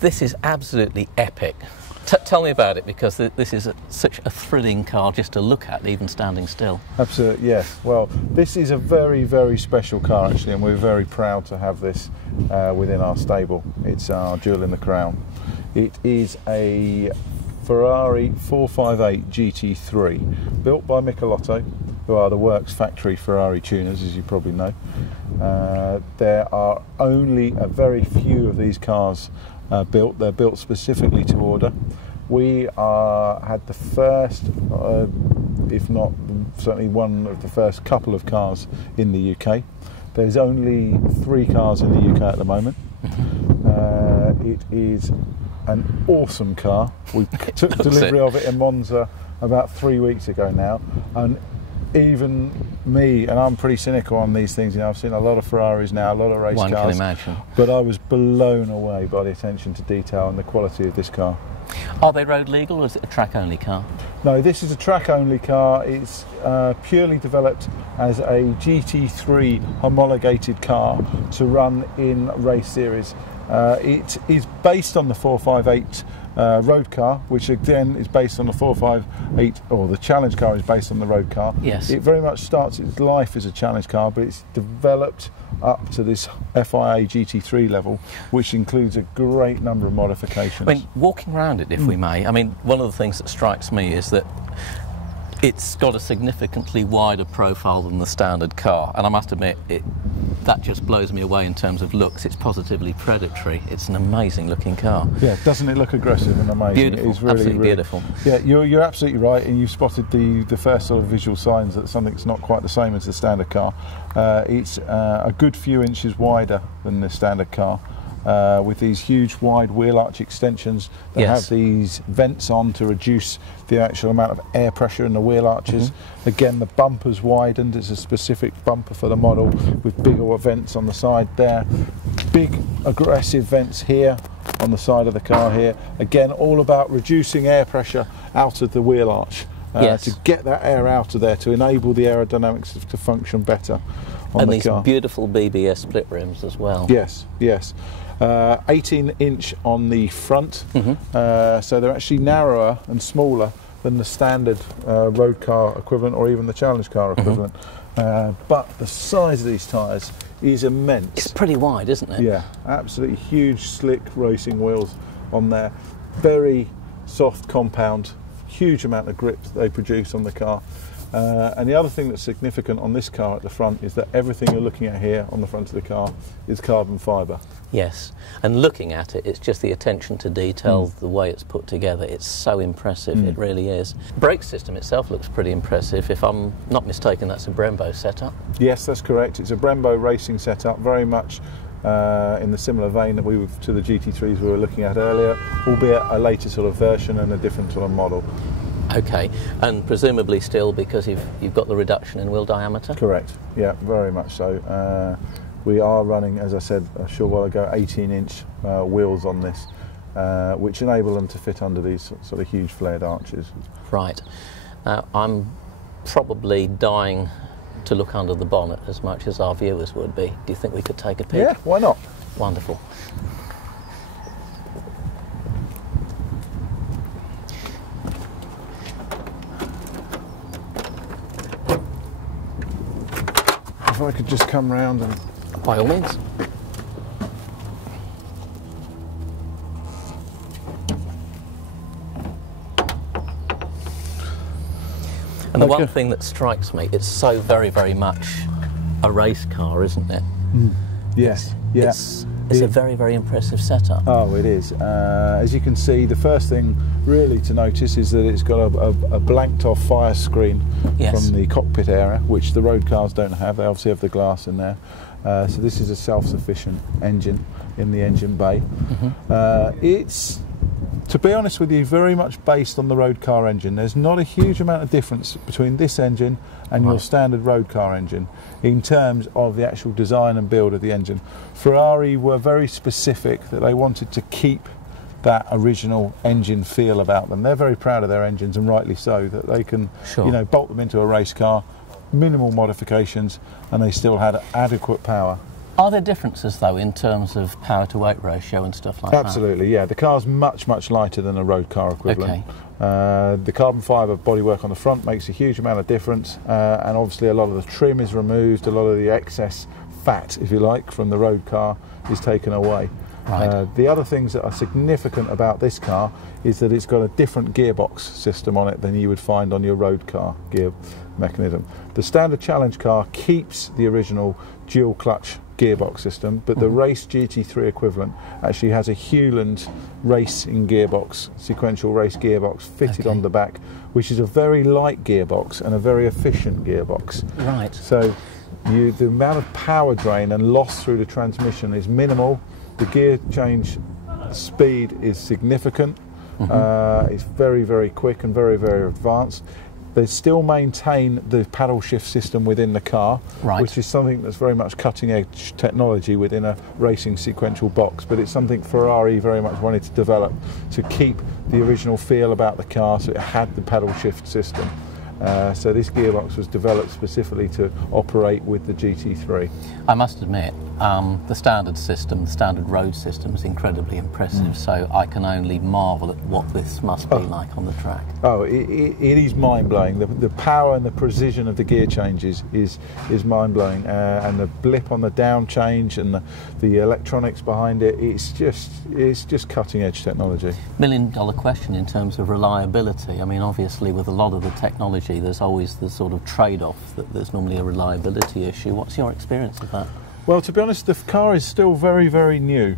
This is absolutely epic. Tell me about it, because this is such a thrilling car just to look at, even standing still. Absolutely, yes. Well, this is a very, very special car actually, and we're very proud to have this within our stable. It's our jewel in the crown. It is a Ferrari 458 GT3, built by Michelotto, who are the works factory Ferrari tuners, as you probably know. There are only a very few of these cars built. They're built specifically to order. We had the first, if not certainly one of the first couple of cars in the UK. There's only 3 cars in the UK at the moment. It is an awesome car. We took delivery of it in Monza about 3 weeks ago now, and even me, and I'm pretty cynical on these things, you know, I've seen a lot of Ferraris now, a lot of race cars. One can imagine. But I was blown away by the attention to detail and the quality of this car. Are they road legal, or is it a track-only car? No, this is a track-only car. It's purely developed as a GT3 homologated car to run in race series. It is based on the 458 road car, which again is based on the 458, or the challenge car is based on the road car. Yes. It very much starts its life as a challenge car, but it's developed up to this FIA GT3 level, which includes a great number of modifications. I mean, walking around it, if we may, I mean, one of the things that strikes me is that it's got a significantly wider profile than the standard car, and I must admit, that just blows me away in terms of looks. It's positively predatory. It's an amazing looking car. Yeah, doesn't it look aggressive and amazing? Beautiful, it's really, absolutely really beautiful. Yeah, you're absolutely right, and you've spotted the first sort of visual signs that something's not quite the same as the standard car. It's a good few inches wider than the standard car. With these huge wide wheel arch extensions that have these vents on to reduce the actual amount of air pressure in the wheel arches. Again, the bumper's widened. It's a specific bumper for the model with bigger vents on the side there. Big aggressive vents here on the side of the car here. Again, all about reducing air pressure out of the wheel arch to get that air out of there, to enable the aerodynamics to function better on the car. And these beautiful BBS split rims as well. Yes, yes. 18-inch on the front, so they're actually narrower and smaller than the standard road car equivalent, or even the challenge car equivalent. But the size of these tyres is immense. It's pretty wide, isn't it? Yeah, absolutely huge, slick racing wheels on there. Very soft compound, huge amount of grip that they produce on the car. And the other thing that's significant on this car at the front is that everything you're looking at here on the front of the car is carbon fibre. Yes, and looking at it, it's just the attention to detail, the way it's put together. It's so impressive, it really is. Brake system itself looks pretty impressive. If I'm not mistaken, that's a Brembo setup. Yes, that's correct. It's a Brembo racing setup, very much in the similar vein that to the GT3s we were looking at earlier, albeit a later sort of version and a different sort of model. Okay, and presumably still because you've got the reduction in wheel diameter? Correct, yeah, very much so. We are running, as I said a short while ago, 18-inch wheels on this, which enable them to fit under these sort of huge flared arches. Right. Now, I'm probably dying to look under the bonnet as much as our viewers would be. Do you think we could take a peek? Yeah, why not? Wonderful. If I could just come round and... By all means. And the one thing that strikes me, it's so very, very much a race car, isn't it? Yes, yes. It's a very, very impressive setup. Oh, it is. As you can see, the first thing really to notice is that it's got a blanked off fire screen from the cockpit area, which the road cars don't have. They obviously have the glass in there. So this is a self-sufficient engine in the engine bay. It's, to be honest with you, very much based on the road car engine. There's not a huge amount of difference between this engine and your standard road car engine in terms of the actual design and build of the engine. Ferrari were very specific that they wanted to keep that original engine feel about them. They're very proud of their engines, and rightly so, that they can you know, bolt them into a race car, minimal modifications, and they still had adequate power Are there differences, though, in terms of power-to-weight ratio and stuff like that? Absolutely, yeah. The car's much, much lighter than a road car equivalent. Okay. The carbon fibre bodywork on the front makes a huge amount of difference, and obviously a lot of the trim is removed, a lot of the excess fat, if you like, from the road car is taken away. Right. The other things that are significant about this car is that it's got a different gearbox system on it than you would find on your road car gear mechanism. The standard challenge car keeps the original dual clutch gearbox system, but the race GT3 equivalent actually has a Hewland racing gearbox, sequential race gearbox fitted on the back, which is a very light gearbox and a very efficient gearbox. Right. So the amount of power drain and loss through the transmission is minimal. The gear change speed is significant. It's very, very quick and very, very advanced. They still maintain the paddle shift system within the car, which is something that's very much cutting edge technology within a racing sequential box, but it's something Ferrari very much wanted to develop to keep the original feel about the car, so it had the paddle shift system. So this gearbox was developed specifically to operate with the GT3. I must admit, the standard system, the standard road system is incredibly impressive, so I can only marvel at what this must be like on the track. Oh, it is mind-blowing. The power and the precision of the gear changes is mind-blowing, and the blip on the down change and the electronics behind it, it's just cutting-edge technology. $1 million question in terms of reliability. I mean, obviously with a lot of the technology there's always the sort of trade-off that there's normally a reliability issue. What's your experience of that? Well, to be honest, the car is still very, very new.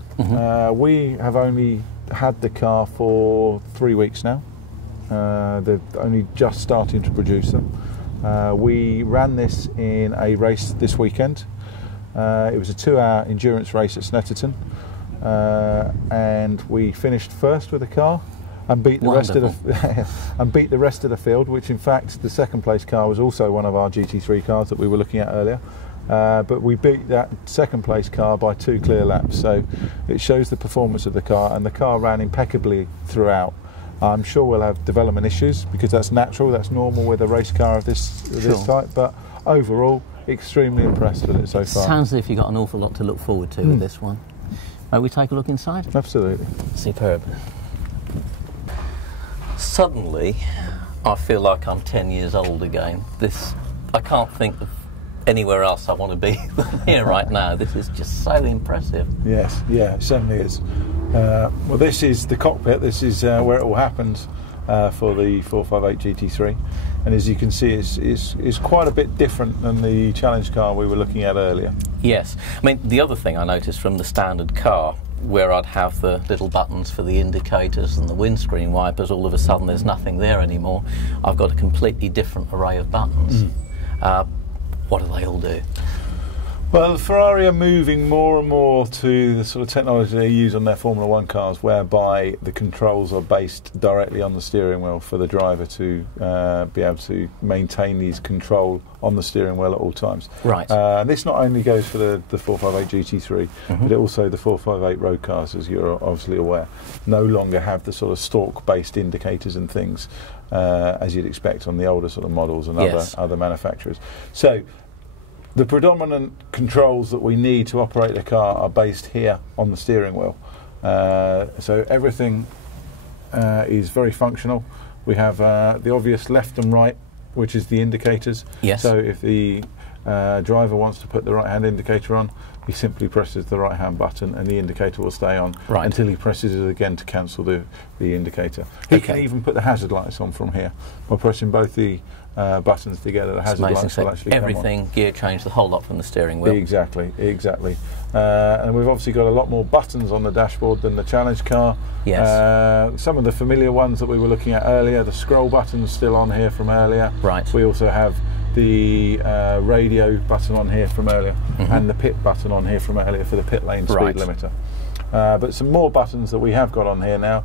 We have only had the car for 3 weeks now. They're only just starting to produce them. We ran this in a race this weekend. It was a 2-hour endurance race at Snetterton, and we finished first with the car and beat the rest of the field, which in fact the second place car was also one of our GT3 cars that we were looking at earlier. But we beat that second place car by 2 clear laps, so it shows the performance of the car, and the car ran impeccably throughout. I'm sure we'll have development issues because that's natural, that's normal with a race car of this type, but overall extremely impressed with it so far. Sounds as if you've got an awful lot to look forward to with this one. May we take a look inside? Absolutely. Superb. Suddenly I feel like I'm 10 years old again. I can't think of anywhere else I want to be than here right now. This is just so impressive. Yes, yeah, it certainly is. Well, this is the cockpit. This is where it all happens for the 458 GT3, and as you can see, it's quite a bit different than the challenge car we were looking at earlier. Yes, I mean the other thing I noticed from the standard car, where I'd have the little buttons for the indicators and the windscreen wipers, all of a sudden there's nothing there anymore. I've got a completely different array of buttons. What do they all do? Well, Ferrari are moving more and more to the sort of technology they use on their Formula 1 cars, whereby the controls are based directly on the steering wheel for the driver to be able to maintain these control on the steering wheel at all times. Right. And this not only goes for the 458 GT3, but also the 458 road cars, as you're obviously aware, no longer have the sort of stalk-based indicators and things as you'd expect on the older sort of models and other manufacturers. So the predominant controls that we need to operate the car are based here on the steering wheel. So everything is very functional. We have the obvious left and right, which is the indicators. Yes. So if the driver wants to put the right hand indicator on, he simply presses the right hand button and the indicator will stay on until he presses it again to cancel the indicator. He can even put the hazard lights on from here by pressing both the buttons together. The hazard lights will actually come on. Everything, gear change, the whole lot from the steering wheel. Exactly. And we've obviously got a lot more buttons on the dashboard than the challenge car. Yes. Some of the familiar ones that we were looking at earlier, the scroll button's still on here from earlier. Right. We also have the radio button on here from earlier and the pit button on here from earlier for the pit lane speed limiter. But some more buttons that we have got on here now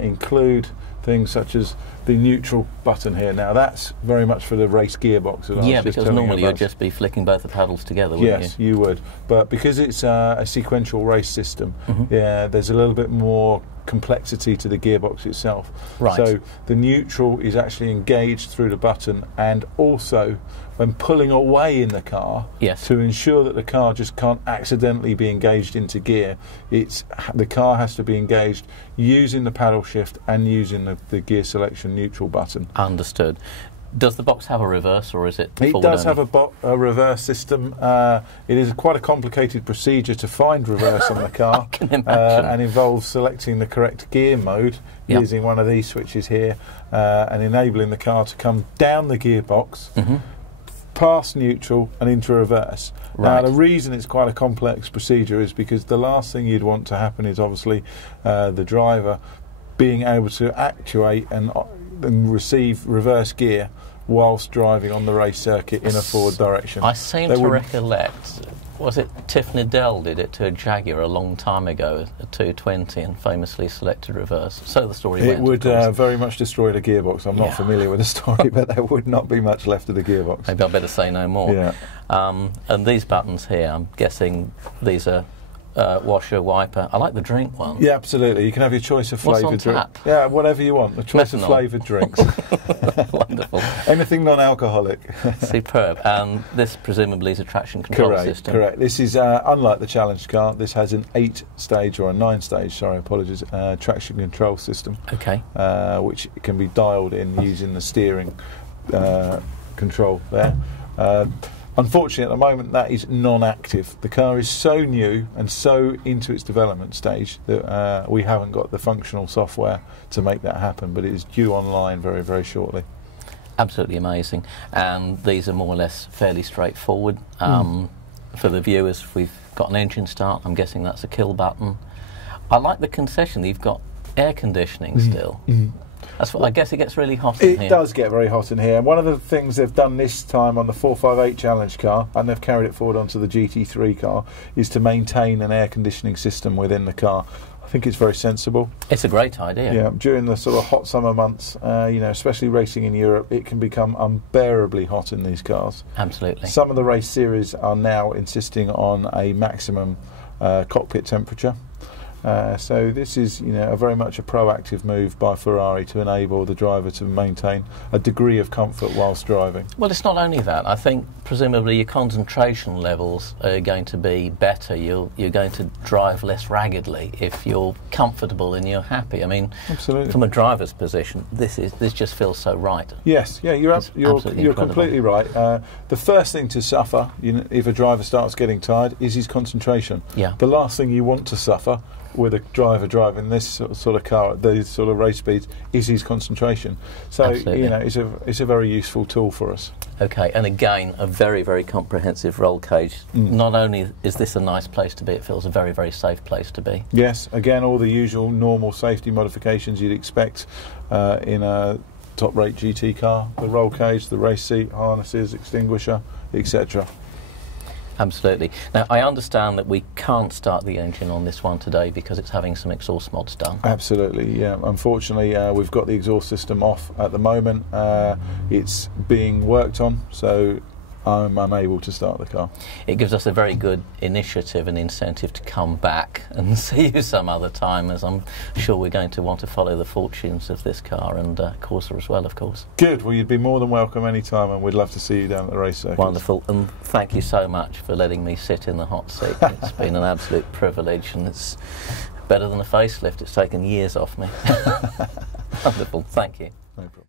include things such as the neutral button here. Now that's very much for the race gearbox. Yeah, because normally you'd just be flicking both the pedals together, wouldn't you? Yes, you would. But because it's a sequential race system, there's a little bit more complexity to the gearbox itself. Right. So the neutral is actually engaged through the button, and also when pulling away in the car, yes, to ensure that the car just can't accidentally be engaged into gear, the car has to be engaged using the paddle shift and using the gear selection neutral button. Understood. Does the box have a reverse, or is it forward It does only? have a reverse system. It is quite a complicated procedure to find reverse on the car. I can imagine. And involves selecting the correct gear mode, yep, using one of these switches here, and enabling the car to come down the gearbox, past neutral and into reverse. Right. Now, the reason it's quite a complex procedure is because the last thing you'd want to happen is obviously the driver being able to actuate and receive reverse gear whilst driving on the race circuit in a forward direction. I seem to recollect, was it Tiffany Dell did it to a Jaguar a long time ago, a 220, and famously selected reverse. So the story went. It would very much destroy the gearbox. I'm not familiar with the story, but there would not be much left of the gearbox. Maybe I better say no more. Yeah. And these buttons here, I'm guessing these are washer, wiper. I like the drink one. Yeah, absolutely. You can have your choice of flavoured drinks. Yeah, whatever you want. A choice of flavoured drinks. Wonderful. Anything non-alcoholic. Superb. And this presumably is a traction control system. Correct. This is unlike the Challenge car. This has an 8-stage or a 9-stage, sorry, apologies, traction control system. Okay. Which can be dialed in using the steering control there. Unfortunately, at the moment, that is non-active. The car is so new and so into its development stage that we haven't got the functional software to make that happen, but it is due online very, very shortly. Absolutely amazing. And these are more or less fairly straightforward. For the viewers, we've got an engine start. I'm guessing that's a kill button. I like the concession. You've got air conditioning still. That's what, I guess it gets really hot in here. It does get very hot in here. And one of the things they've done this time on the 458 Challenge car, and they've carried it forward onto the GT3 car, is to maintain an air conditioning system within the car. I think it's very sensible. It's a great idea. Yeah, during the sort of hot summer months, you know, especially racing in Europe, it can become unbearably hot in these cars. Absolutely. Some of the race series are now insisting on a maximum cockpit temperature. So this is, you know, very much a proactive move by Ferrari to enable the driver to maintain a degree of comfort whilst driving. Well, it's not only that. I think presumably your concentration levels are going to be better. You're going to drive less raggedly if you're comfortable and you're happy. I mean, absolutely. From a driver's position, this just feels so right. Yes, yeah, you're completely right. The first thing to suffer, you know, if a driver starts getting tired, is his concentration. Yeah. The last thing you want to suffer with a driver driving this sort of car at these sort of race speeds is his concentration. So absolutely. You know, it's a very useful tool for us. Okay, and again, a very, very comprehensive roll cage. Not only is this a nice place to be, it feels a very, very safe place to be. Yes, again, all the usual normal safety modifications you'd expect in a top-rate GT car: the roll cage, the race seat, harnesses, extinguisher, etc. Absolutely. Now, I understand that we can't start the engine on this one today because it's having some exhaust mods done. Absolutely, yeah. Unfortunately, we've got the exhaust system off at the moment. It's being worked on, so I'm unable to start the car. It gives us a very good initiative and incentive to come back and see you some other time, as I'm sure we're going to want to follow the fortunes of this car and Corsa as well, of course. Good. Well, you'd be more than welcome any time, and we'd love to see you down at the race circuit. Wonderful. And thank you so much for letting me sit in the hot seat. It's been an absolute privilege, and it's better than a facelift. It's taken years off me. Wonderful. Thank you. No problem.